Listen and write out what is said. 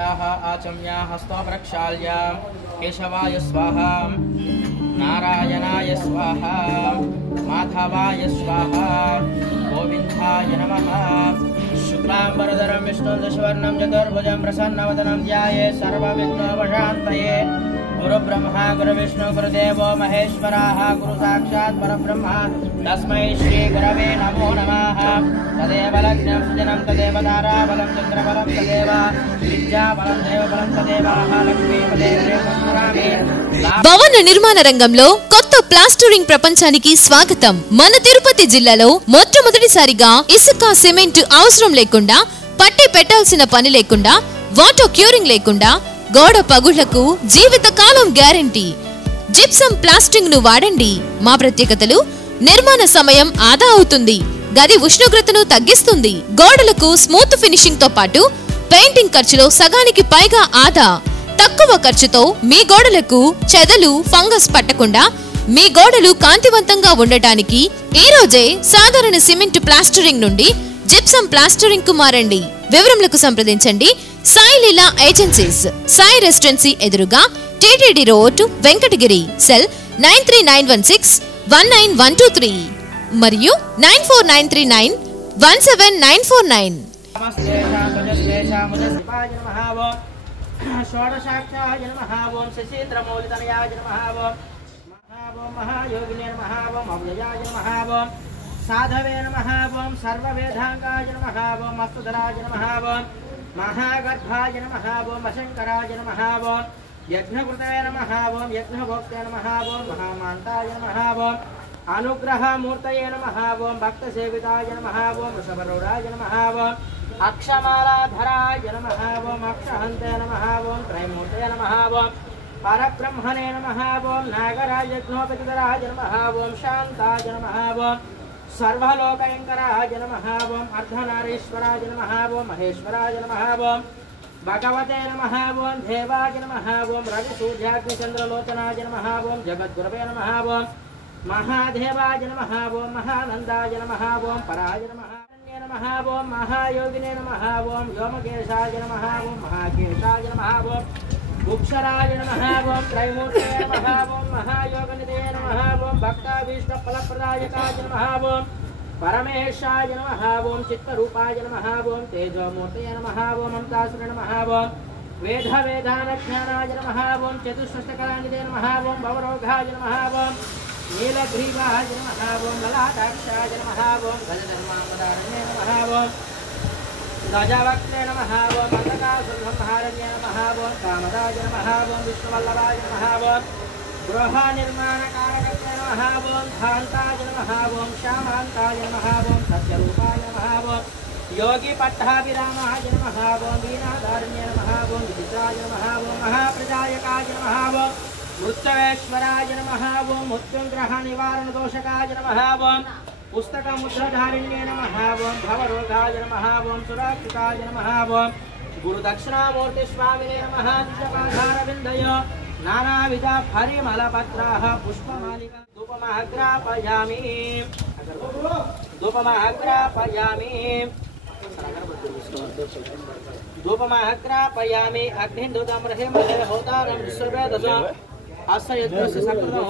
आचम्या हस्तो प्रक्षाल्य केशवाय स्वाहा नारायणाय स्वाहा माधवाय स्वाहा गोविंदाय नमः। शुक्लांबरधरं विष्णुं दशवर्णं चतुर्भुजं प्रसन्नवदनं ध्याये सर्वविघ्नोपशान्तये। गुरुब्रह्मा गुरुविष्णु गुरुदेवो महेश्वरः गुरु साक्षात् परब्रह्म तस्मै श्री गुरवे नमो नमः। तदेव लग्नं सुजनं तदेव ताराबलं चन्द्रबलं तदेव विद्याबलं देवबलं तदेव लक्ष्मीपते स्मरामि। భవన నిర్మాణ రంగంలో కొత్త ప్లాస్టరింగ్ ప్రపంచానికి స్వాగతం। మన తిరుపతి జిల్లాలో మొట్టమొదటిసారిగా ఇసుక సిమెంట్ అవసరం లేకుండా, పట్టి పెట్టాల్సిన పని లేకుండా, వాటర్ క్యూరింగ్ లేకుండా, గోడ పగుళ్లకు జీవిత కాలం గ్యారంటీ జిప్సం ప్లాస్టరింగ్ ను వాడండి। మా ప్రత్యేకతలు: నిర్మాణ సమయం ఆదా అవుతుంది, గది ఉష్ణోగ్రతను తగ్గిస్తుంది, గోడలకు స్మూత్ ఫినిషింగ్ తో పాటు పెయింటింగ్ ఖర్చులో సగానికి పైగా ఆదా, తక్కువ ఖర్చుతో మీ గోడలకు చెదలు ఫంగస్ పట్టకుండా మీ గోడలు కాంతివంతంగా ఉండటానికి ఈ రోజే సాధారణ సిమెంట్ ప్లాస్టరింగ్ నుండి జిప్సం ప్లాస్టరింగ్ కు మారండి। వివరములకు సంప్రదించండి సాయి లీలా ఏజెన్సీస్, సాయి రెసిడెన్సీ ఎదురుగా, టిటిడి రోడ్, వెంకటగిరి। సెల్ 9391619123 మరియు 9493917949। षोडशाक्षाय नमः। ओं शशीन्द्रमौलितनयाय नमः। ओं महायोगिने नमः। ओं अव्ययाय नमः। ओं साधवे नमः। ओं सर्ववेदांगाय नमः। ओं मस्तुधराय नमः। ओं महागर्भाय नमः। ओं अशंकराय नमः। ओं यज्ञकृतये नमः। ओं यज्ञभोक्ते नमः। ओं महामान्ताय नमः। ओं अनुग्रहमूर्तये नमः। ओं भक्तसेविताय नमः। ओं वृषभरूढाय नमः। ओं अक्षमालाधराय नमः। ओं अक्षहन्ते नमः। ओं त्रैमूर्तये नमः। ओं परब्रह्मणे नमः। ओं नागराजयज्ञोपतिधराय नमः। ओं शान्ताय नमः। ओं सर्वलोकयङ्कराय नमः। ओं अर्धनारीश्वराय नमः। ओं महेश्वराय नमः। ओं भगवते नमः। ओं देवाय नमः। ओं रविसूर्याग्निचन्द्रलोचनाय नमः। ओं जगद्गुरवे नमः। ओं महादेवाय नमः। ओं महानन्दाय नमः। ओं पराय नमः नमः। ओं महायोगिने नमः। ओं व्योमकेशाय नमः। ओं महाकेशाय नमः। ओं भुक्षराय नमः। ओं त्रैमूर्तये नमः। ओं महायोगनिधये नमः। ओं भक्ताभीष्टफलप्रदायकाय नमः। ओं परमेशाय नमः। ओं चित्तरूपाय नमः। ओं तेजोमूर्तये नमः। ओं ममतासुरे नमः। ओं वेदवेदानज्ञानाय नमः। ओं चतुष्षष्टकलानिधये नमः। ओं भवरोगाय नमः। ओं नीलग्रीवाय नमः। ओं ललाटाक्षाय नमः। ओं गजधर्मावतारणे नमः। ओं गजवक्त्रे नमः। ओं मन्दकासुरसंहारण्ये नमः। ओं कामदाय नमः। ओं विष्णुवल्लभाय नमः। ओं गृहनिर्माणकारकत्वे नमः। ओं धान्ताय नमः। ओं श्यामान्ताय नमः। ओं सत्यरूपाय नमः। ओं योगिपट्टाभिरामाय नमः। ओं वीणाधारण्ये नमः। ओं विदिताय नमः। ओं महाप्रदायकाय नमः। ओं मृत्युवेश्वराय नमः। ओं मृत्युग्रहनिवारणदोषकाय नमः। ओं पुस्तकमुद्रधारिण्ये नमः। ओं भवरोगाय नमः। ओं सुराक्षिताय नमः। ओं गुरुदक्षिणामूर्तिस्वामिने नमः। निजपादारविन्दय नानाविध परिमलपत्राः पुष्पमालिका धूपमग्रापयामि धूपमग्रापयामि अग्निं दूतं रहिमहे होतारं विश्ववेदसो अस्य यज्ञस्य सकृतो